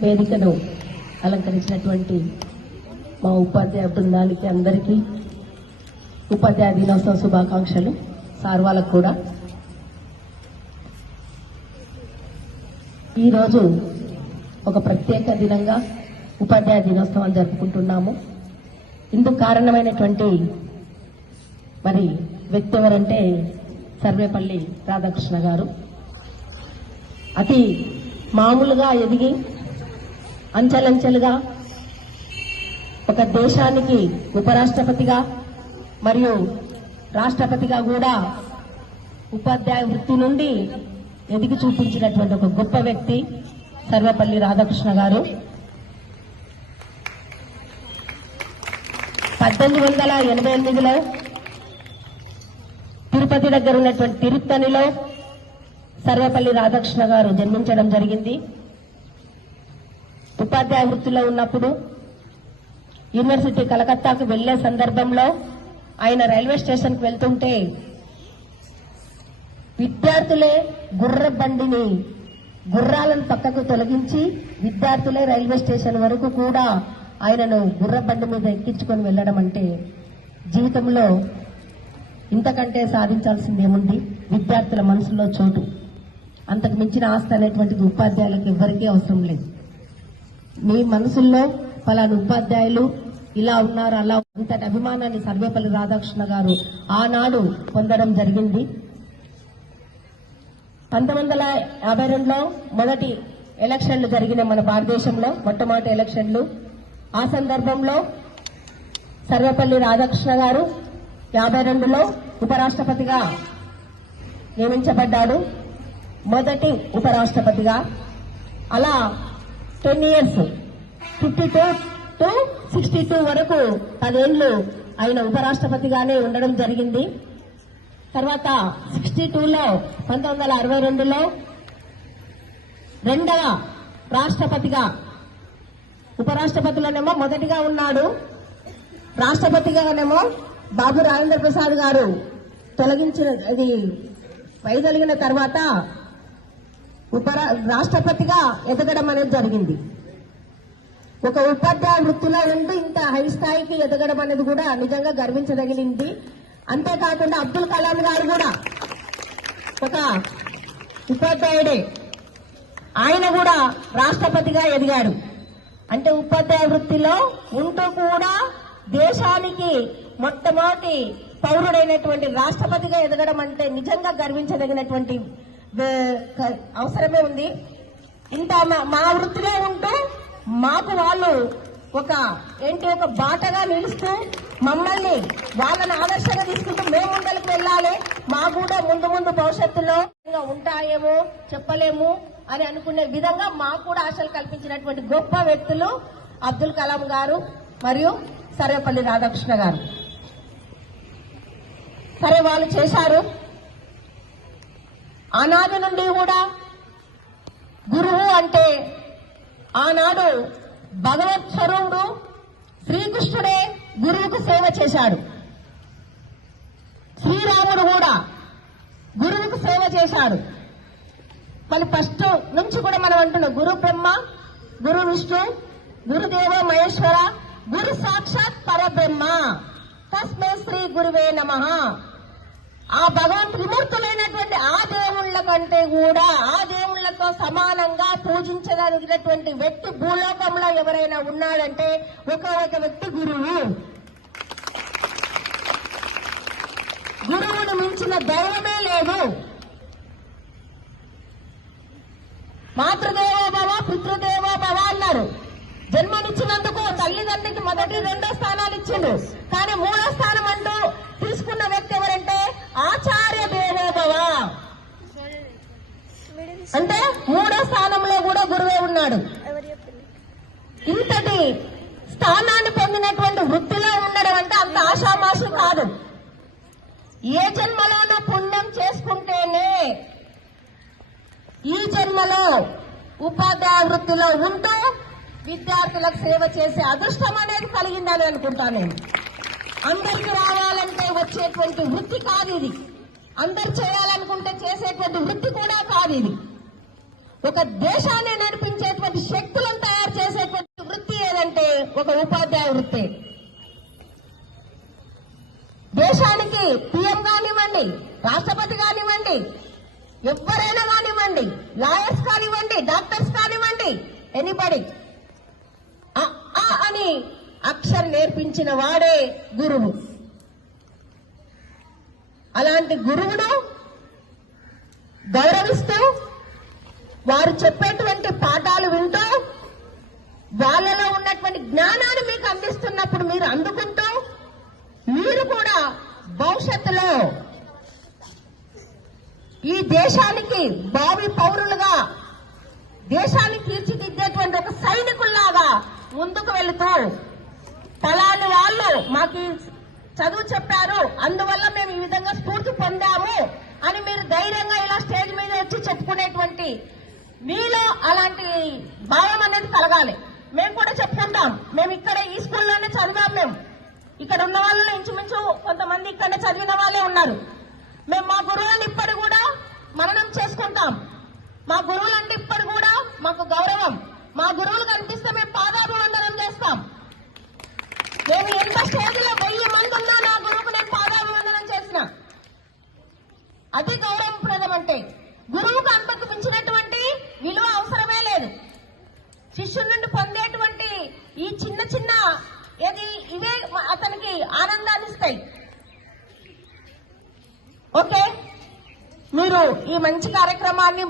వేదికను అలంకరించినటువంటి మా ఉపాధ్యాయ బృందానికి అందరికీ ఉపాధ్యాయ దినోత్సవ శుభాకాంక్షలు. సార్ వాళ్ళకు కూడా. ఈరోజు ఒక ప్రత్యేక దినంగా ఉపాధ్యాయ దినోత్సవం జరుపుకుంటున్నాము. ఇందుకు కారణమైనటువంటి వ్యక్తి ఎవరంటే సర్వేపల్లి రాధాకృష్ణ గారు. అతి మామూలుగా ఎదిగి అంచెలంచెలుగా ఒక దేశానికి ఉపరాష్ట్రపతిగా మరియు రాష్ట్రపతిగా కూడా ఉపాధ్యాయ వృత్తి నుండి ఎదిగి చూపించినటువంటి ఒక గొప్ప వ్యక్తి సర్వేపల్లి రాధాకృష్ణ గారు. 1888లో తిరుపతి దగ్గర ఉన్నటువంటి తిరుత్తణిలో సర్వేపల్లి రాధాకృష్ణ గారు జన్మించడం జరిగింది. ఉపాధ్యాయ వృత్తిలో ఉన్నప్పుడు యూనివర్సిటీ కలకత్తాకు వెళ్లే సందర్భంలో ఆయన రైల్వే స్టేషన్కు వెళ్తుంటే విద్యార్థులే గుర్రాలను పక్కకు తొలగించి విద్యార్థులే రైల్వే స్టేషన్ వరకు కూడా ఆయనను గుర్రబండి మీద ఎక్కించుకొని వెళ్లడం అంటే జీవితంలో ఇంతకంటే సాధించాల్సిందేముంది? విద్యార్థుల మనసులో చోటు. అంతకు మించిన ఆస్తి అనేటువంటిది ఉపాధ్యాయులకు ఎవ్వరికీ అవసరం లేదు. మీ మనసుల్లో పలానా ఉపాధ్యాయులు ఇలా ఉన్నారు, అలా ఇంతటి అభిమానాన్ని సర్వేపల్లి రాధాకృష్ణ గారు ఆనాడు పొందడం జరిగింది. 1952లో మొదటి ఎలక్షన్లు జరిగిన మన భారతదేశంలో మొట్టమొదటి ఎలక్షన్లు. ఆ సందర్భంలో సర్వేపల్లి రాధాకృష్ణ గారు 52లో ఉపరాష్ట్రపతిగా నియమించబడ్డాడు. మొదటి ఉపరాష్ట్రపతిగా. అలా 10 years 52 to 62 వరకు 10 ఏళ్లు ఆయన ఉపరాష్ట్రపతిగానే ఉండడం జరిగింది. తర్వాత 62లో 1962లో రెండవ రాష్ట్రపతిగా, ఉపరాష్ట్రపతిలోనేమో మొదటిగా ఉన్నాడు, రాష్ట్రపతిగానేమో బాబు రాజేంద్ర ప్రసాద్ గారు వైదొలిగిన తర్వాత రాష్ట్రపతిగా ఎదగడం అనేది జరిగింది. ఒక ఉపాధ్యాయ వృత్తిలో ఉంటూ ఇంత హై స్థాయికి ఎదగడం అనేది కూడా నిజంగా గర్వించదగిలింది. అంతేకాకుండా అబ్దుల్ కలాం గారు కూడా ఒక ఉపాధ్యాయుడే. ఆయన కూడా రాష్ట్రపతిగా ఎదిగారు. అంటే ఉపాధ్యాయ వృత్తిలో ఉంటూ కూడా దేశానికి మొట్టమొదటి పౌరుడైనటువంటి రాష్ట్రపతిగా ఎదగడం అంటే నిజంగా గర్వించదగినటువంటి అవసరమే ఉంది. ఇంత మా వృత్తిలో ఉంటూ మాకు వాళ్ళు ఒక బాటగా నిలుస్తూ మమ్మల్ని వాళ్ళని ఆదర్శంగా తీసుకుంటూ మేము ముందరికి వెళ్ళాలి, మాకు కూడా ముందు భవిష్యత్తులో ఉంటాయేమో చెప్పలేము అని అనుకునే విధంగా మాకు కూడా ఆశలు కల్పించినటువంటి గొప్ప వ్యక్తులు అబ్దుల్ కలాం గారు మరియు సర్వేపల్లి రాధాకృష్ణ గారు. సరే, వాళ్ళు చేశారు. ఆనాటి నుండి కూడా గురువు అంటే ఆనాడు భగవత్ స్వరూపుడు శ్రీకృష్ణుడే గురువుకు సేవ చేశాడు. శ్రీరాముడు కూడా గురువుకు సేవ చేశాడు. మళ్ళీ ఫస్ట్ నుంచి కూడా మనం అంటున్నాం గురు బ్రహ్మ, గురు విష్ణు, గురుదేవ మహేశ్వర, గురు సాక్షాత్ పరబ్రహ్మ, తస్మై శ్రీ గురువే నమః. ఆ భగవంతు త్రిమూర్తులైనటువంటి ఆ దేవుళ్ల కంటే కూడా ఆ దేవుళ్లతో సమానంగా పూజించగలిగినటువంటి వ్యక్తి భూలోకంలో ఎవరైనా ఉన్నాడంటే ఒక వ్యక్తి గురువు. గురువును మించిన దైవమే లేదు. మాతృదేవోభవ పితృదేవోభవ అన్నారు. జన్మనిచ్చినందుకు తల్లిదండ్రికి మొదటి 2వ స్థానాలు ఇచ్చిండు. కానీ 3వ స్థానం అంటూ తీసుకున్న వ్యక్తి ఎవరంటే ఆచార్య దేవోభవ. అంటే 3వ స్థానంలో కూడా గురువే ఉన్నాడు. ఇంతటి స్థానాన్ని పొందినటువంటి వృత్తిలో ఉండడం అంటే అంత ఆషామాషి కాదు. ఏ జన్మలోనూ పుణ్యం చేసుకుంటేనే ఈ జన్మలో ఉపాధ్యాయ వృత్తిలో ఉంటూ విద్యార్థులకు సేవ చేసే అదృష్టం అనేది కలిగిందని అనుకుంటాను నేను. అందరికి రావాలంటే వచ్చేటువంటి వృత్తి కాదు ఇది. అందరు చేయాలనుకుంటే చేసేటువంటి వృత్తి కూడా కాదు ఇది. ఒక దేశాన్ని నడిపించేటువంటి శక్తులను ఉపాధ్యాయ వృత్తి. దేశానికి పిఎం కానివ్వండి, రాష్ట్రపతి కానివ్వండి, ఎవరైనా కానివ్వండి, లాయర్స్ కానివ్వండి, డాక్టర్స్ కానివ్వండి, ఎనీబడి అని అక్షరం నేర్పించిన వాడే గురువు. అలాంటి గురువును గౌరవిస్తూ వారు చెప్పేటువంటి పాఠాలు వింటూ వాళ్ళలో ఉన్నటువంటి జ్ఞానాన్ని మీకు అందిస్తున్నప్పుడు మీరు అందుకుంటూ మీరు కూడా భవిష్యత్తులో ఈ దేశానికి భావి పౌరులుగా దేశాన్ని తీర్చిదిద్దేటువంటి ఒక సైనికుల్లాగా ముందుకు వెళుతూ ఫలాని వాళ్ళు మాకు చదువు చెప్పారు, అందువల్ల మేము ఈ విధంగా స్ఫూర్తి పొందాము అని మీరు ధైర్యంగా ఇలా స్టేజ్ మీద వచ్చి చెప్పుకునేటువంటి మీలో అలాంటి భావం అనేది కలగాలి. మేము కూడా చెప్పుకుంటాం, మేము ఇక్కడ ఈ స్కూల్లోనే చదివాం, మేము ఇక్కడ ఉన్న వాళ్ళలో ఇంచుమించు కొంతమంది ఇక్కడనే చదివిన వాళ్ళే ఉన్నారు. మేము మా గురువులను ఇప్పటి కూడా మననం చేసుకుంటాం. మా గురువులంటే ఇప్పటి కూడా మాకు గౌరవం. మా గురువులు కనిపిస్తే మేము పాదాభివందనం చేస్తాం. నేను ఎంత స్టేజ్లో 1000 మంది ఉన్నా నా గురువుకు నేను పాదాభివందనం చేసిన. అది గౌరవప్రదం అంటే. గురువుకు అంతకు మించినటువంటి విలువ అవసరమే లేదు. శిష్యుడి నుండి పొందేటువంటి ఈ చిన్న చిన్న ఇవే అతనికి ఆనందాన్ని ఇస్తాయి. ఓకే, మీరు ఈ మంచి కార్యక్రమాన్ని